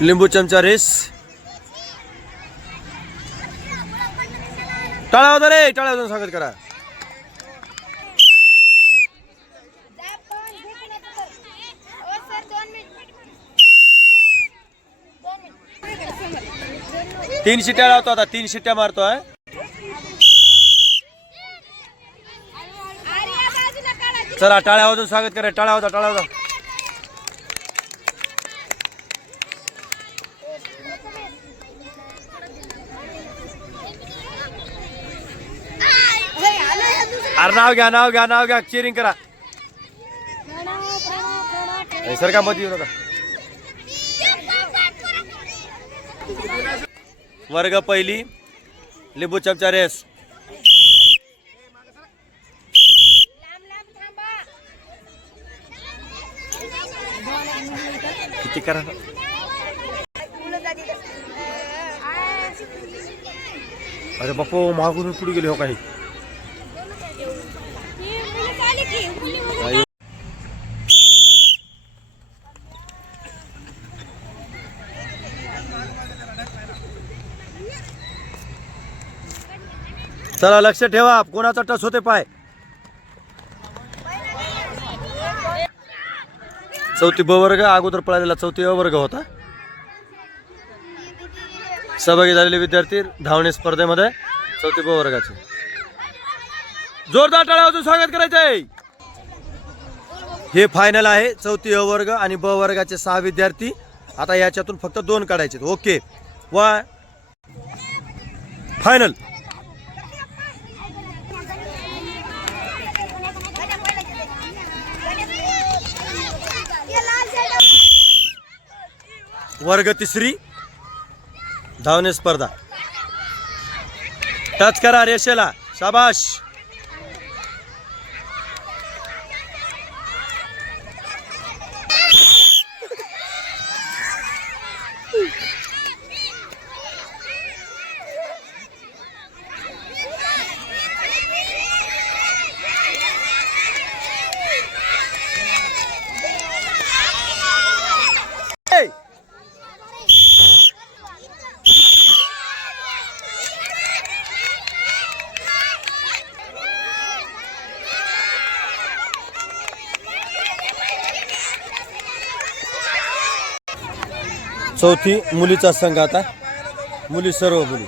लिंबू चमचा रेस. टाळा होता रे टाळा होता स्वागत करा. तीन शिट्ट्या लावतो आता तीन शिट्ट्या मारतोय चला टाळ्या वाजून स्वागत करा टाळ्या होता टाळ्या होता अरे नाव घ्या नाव घ्या नाव घ्या. चिरिंग करा. हे सर का मत येऊ नका. वर्ग पहिली लिंबू चमचा रेस. किती करा अरे बापू मागून पुढे गेले हो काही. चला लक्ष ठेवा कोणाचा टच होते पाय. चौथी ब वर्ग अगोदर पळालेला चौथी अ वर्ग होता. सहभागी झालेले विद्यार्थी धावणे स्पर्धेमध्ये चौथी ब वर्गाचे जोरदार टाळा अजून स्वागत करायचंय. हे फायनल आहे चौथी अ वर्ग आणि ब वर्गाचे सहा विद्यार्थी. आता याच्यातून फक्त दोन काढायचे ओके. वा. फायनल वर्ग तिसरी. धावणे स्पर्धा. टच करा रेषेला. शाबाश. चौथी मुलीचा संघ आता. मुली सर्व मुली.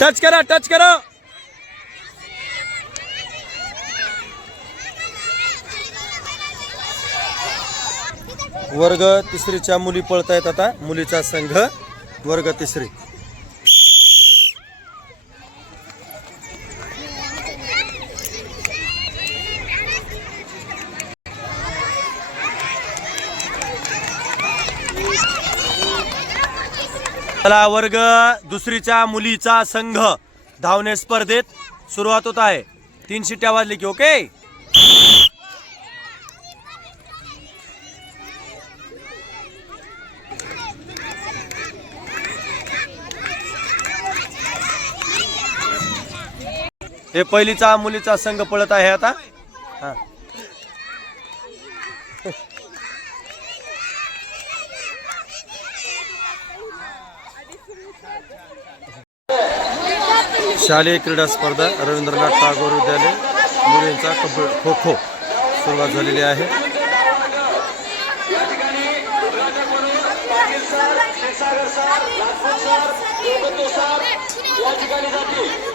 टच करा टच करा. वर्ग तिसरीच्या मुली पळतायत आता. मुलीचा संघ वर्ग तिसरी. चला वर्ग दुसरीच्या मुलीचा संघ धावणे स्पर्धेत सुरुवात होत आहे. तीन शिट्ट्या वाजली की ओके? हे पहिलीचा मुलीचा संघ पळत आहे आता. हा. शालेय क्रीडा स्पर्धा रवींद्रनाथ टागोर विद्यालय मुलींचा कबड खो खो सुरुवात झालेली आहे या ठिकाणी